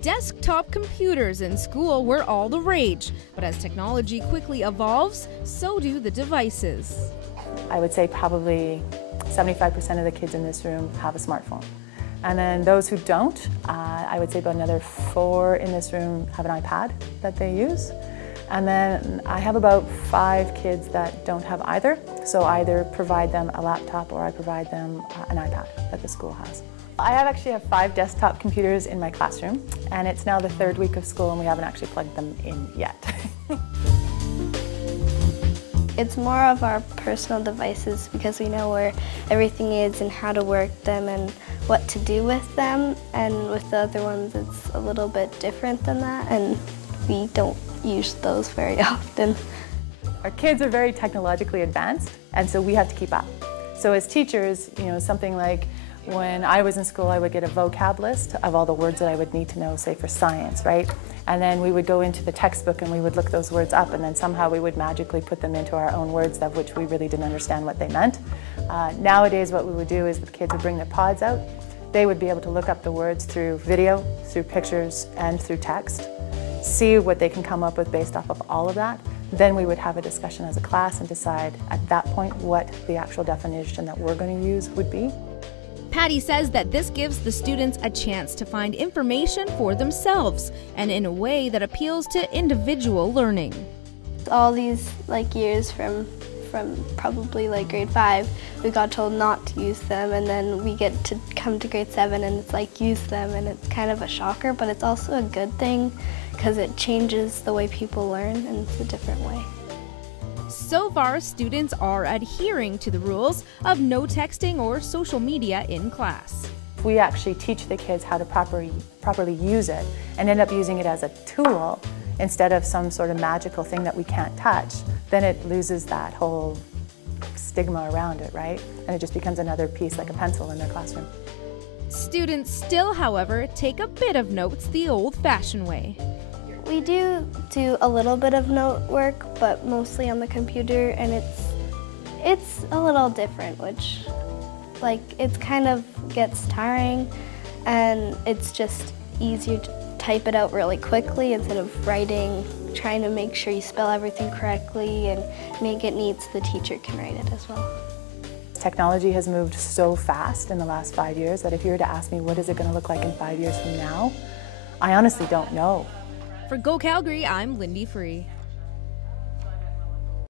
Desktop computers in school were all the rage, but as technology quickly evolves, so do the devices. I would say probably 75% of the kids in this room have a smartphone. And then those who don't, I would say about another 4 in this room have an iPad that they use. And then I have about 5 kids that don't have either, so I either provide them a laptop or I provide them an iPad that the school has. I actually have 5 desktop computers in my classroom, and it's now the 3rd week of school and we haven't actually plugged them in yet. It's more of our personal devices because we know where everything is and how to work them and what to do with them, and with the other ones it's a little bit different than that, and we don't use those very often. Our kids are very technologically advanced, and so we have to keep up. So as teachers, something like when I was in school, I would get a vocab list of all the words that I would need to know, say for science, right? And then we would go into the textbook and we would look those words up, and then somehow we would magically put them into our own words of which we really didn't understand what they meant. Nowadays what we would do is the kids would bring their pods out. They would be able to look up the words through video, through pictures, and through text, see what they can come up with based off of all of that. Then we would have a discussion as a class and decide at that point what the actual definition that we're going to use would be. Patty says that this gives the students a chance to find information for themselves and in a way that appeals to individual learning. All these years from probably grade 5, we got told not to use them, and then we get to come to grade 7 and it's use them, and it's kind of a shocker, but it's also a good thing because it changes the way people learn and it's a different way. So far, students are adhering to the rules of no texting or social media in class. If we actually teach the kids how to properly use it and end up using it as a tool instead of some sort of magical thing that we can't touch, then it loses that whole stigma around it, right? And it just becomes another piece like a pencil in their classroom. Students still, however, take a bit of notes the old-fashioned way. We do a little bit of note work, but mostly on the computer, and it's a little different, which it kind of gets tiring, and it's just easier to type it out really quickly instead of writing, trying to make sure you spell everything correctly and make it neat so the teacher can write it as well. Technology has moved so fast in the last 5 years that if you were to ask me what is it going to look like in 5 years from now, I honestly don't know. For Go Calgary, I'm Lyndee Free.